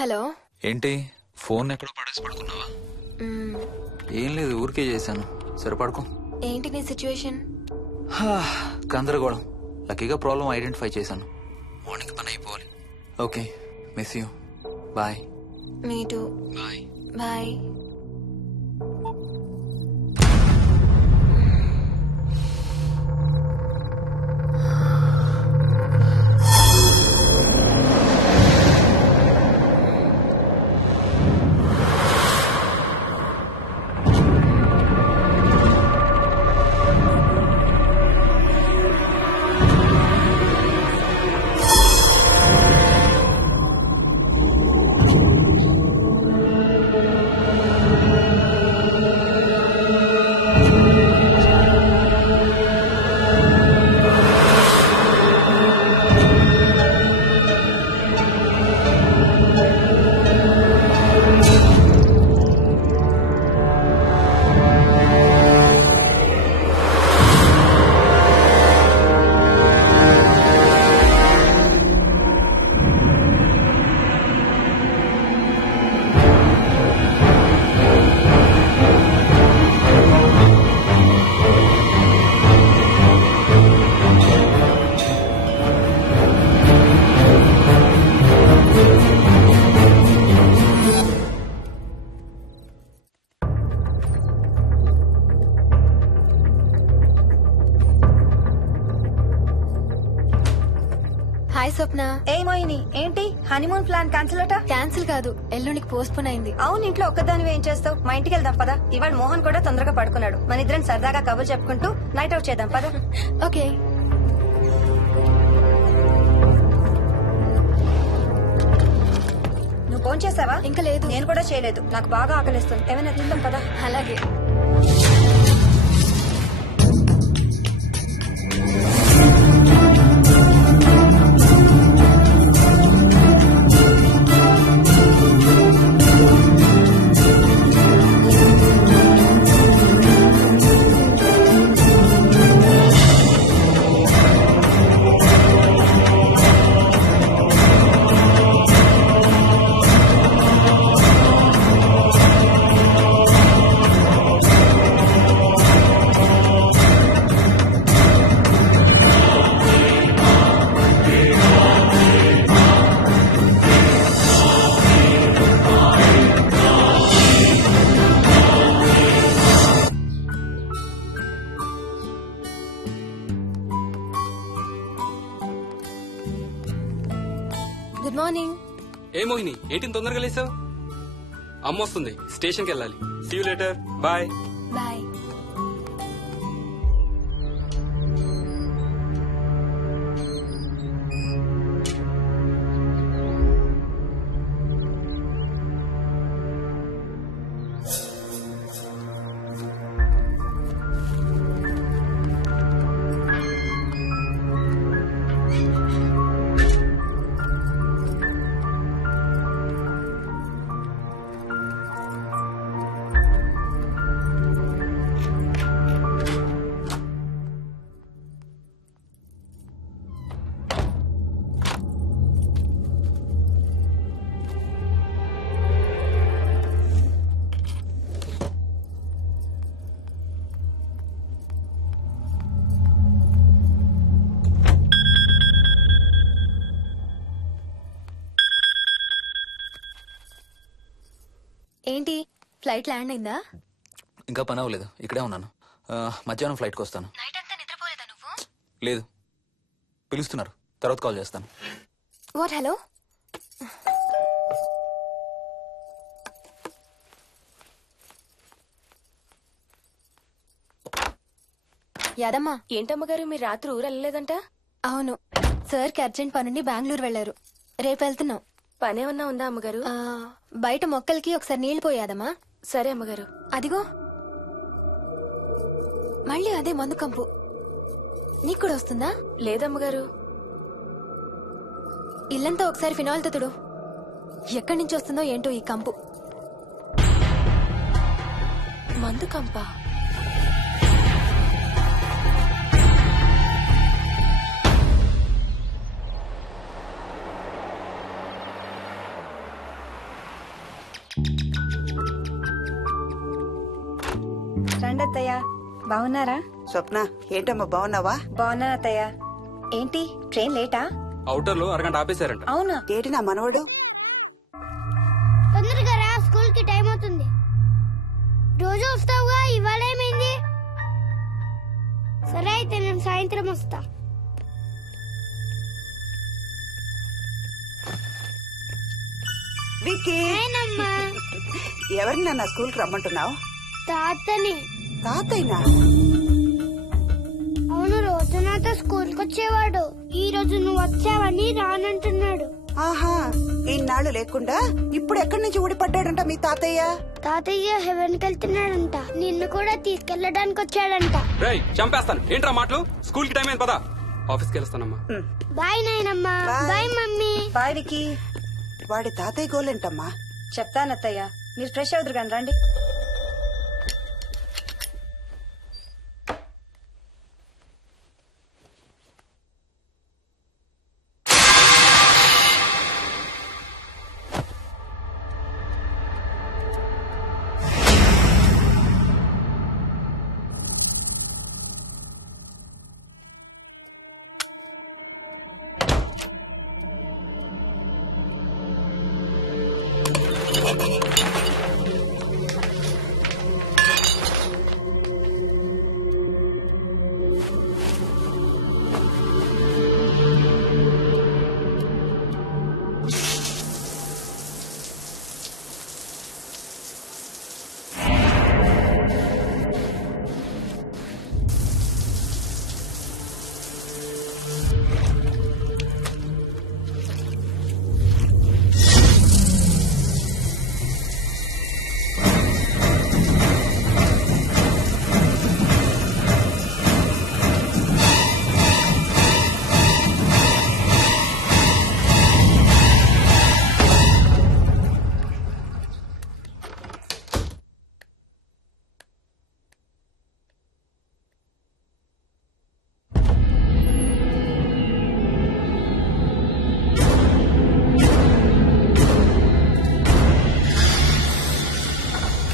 Hello. ఏంటి phone ఎక్కడో పడేసి పడుకున్నావా? ఏం లేదు, ఊరికే చేశాను. సరే పడుకో. ఏంటి నీ సిచ్యువేషన్? గందరగోళం. లక్కీగా ప్రాబ్లం ఐడెంటిఫై చేశాను. మార్నింగ్ పని అయిపోవాలి. Okay, miss you. Bye. Me too. Bye. Bye. Hi Swapna. ఏ మోహిని, ఏంటి హనీమూన్ ప్లాన్ క్యాన్సిల్ అట? క్యాన్సిల్ కాదు, ఎల్లుండికి పోస్ట్ పోన్ అయింది. అవును, ఇంట్లో ఒక్కదానివే ఏం చేస్తావు? మా ఇంటికి వెళ్దాం పదా. ఇవాళ మోహన్ కూడా తొందరగా పడుకున్నాడు. మన ఇద్దరం సరదాగా కబుర్లు చెప్పుకుంటూ నైట్ అవుట్ చేద్దాం పదా. ఓకే. నువ్వు ఫోన్ చేసావా? ఇంకా లేదు. నేను కూడా చేయలేదు. నాకు బాగా ఆకలిస్తుంది. ఏమైనా తిందాం పదా. అలాగే. Good morning. ఏ మోహిని, ఏంటి తొందరగా లేసావు? అమ్మ వస్తుంది, స్టేషన్కి వెళ్ళాలి. See you later. Bye. Bye. ఏంటి ఫ్లైట్ ల్యాండ్ అయిందా? ఇంకా పని అవ్వలేదు, ఇక్కడే ఉన్నాను. మధ్యాహ్నం ఫ్లైట్కి వస్తాను. నైట్ అంతా నిద్రపోలేదా నువ్వు? లేదు, పిలుస్తున్నారు, తర్వాత కాల్ చేస్తాను. వాట్? హలో. యాదమ్మా. ఏంటమ్మగారు, మీరు రాత్రి ఊరు వెళ్ళలేదంట? అవును, సార్కి అర్జెంట్ పనుండి బెంగళూరు వెళ్లారు. రేపు వెళ్తున్నాం. పనేమన్నా ఉందా అమ్మగారు? బయట మొక్కలకి ఒకసారి నీళ్లు పోయాదమ్మా. సరే అమ్మగారు. అదిగో మళ్ళీ అదే మందు కంపు. నీకు కూడా వస్తుందా? లేదమ్మగారు. ఇల్లంతా ఒకసారి ఫినాయిల్ తో తుడు. ఎక్కడి నుంచి వస్తుందో ఏంటో ఈ కంపు. మందు కంప? బాగున్నారా? స్వప్న ఏంటమ్మా బాగున్నావా? బాగున్నా అత్తయ్య. ఏంటి ట్రైన్ లేటా? అవుటర్ లో అరగంట ఆపేశారంట. అవునా? ఏంటి నా మనవడు? తొందరగా రా, స్కూల్ కి టైం అవుతుంది. రోజు వస్తావుగా, ఇవాళ ఏమైంది? సరే అయితే నేను సాయంత్రం వస్తా. విక్కీ నేనమ్మా ఎవరిని నా స్కూల్ కి రమ్మంటున్నావు? తాతని. తాతయ్యనా? అవును, రోజు నాతో స్కూల్ కి వచ్చేవాడు. ఈ రోజు నువ్వు వచ్చావని రానంటున్నాడు. ఆహా, ఇన్నాళ్ళు లేకుండా ఇప్పుడు ఎక్కడి నుంచి ఊడిపడ్డాడంట మీ తాతయ్య? తాతయ్య హెవెన్ కి వెళ్తున్నాడంట. నిన్ను కూడా తీసుకెళ్లడానికి వచ్చాడంట. రేయ్ చంపేస్తాను. ఏంట్రా మాటలు? స్కూల్ కి టైం అయింది పదా. ఆఫీస్కి వెళ్తానమ్మా. బాయ్ నాయనమ్మా. Bye. Bye mummy. Bye Vicky. వాడి తాతయ్య గోలేంటమ్మా? చెప్తానత్తయ్య, మీరు ఫ్రెష్ అవుతురు కానీ రండి.